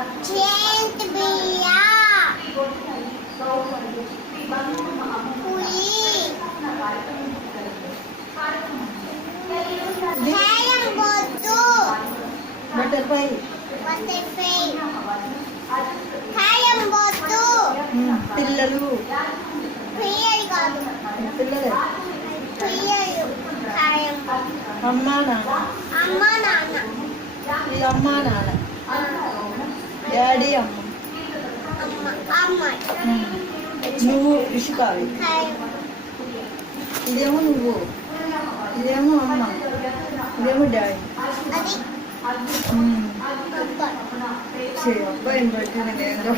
బియ్య పులి కాయం బొద్దు బటర్ఫ్లై కాయం బొద్దు పిల్లలు పియ్యలు కాదు పిల్లలే పియ్యలు కాయం అమ్మా నాన్న అమ్మ నాన్న ఇది అమ్మా నాన్న డాడీ అమ్మ అమ్మాయి నువ్వు రిషికావి కాయం ఇదేమో నువ్వు ఇదేమో అమ్మ ఇదేమో డాడీ అది అబ్బాయి అబ్బాయిని బట్టి నేను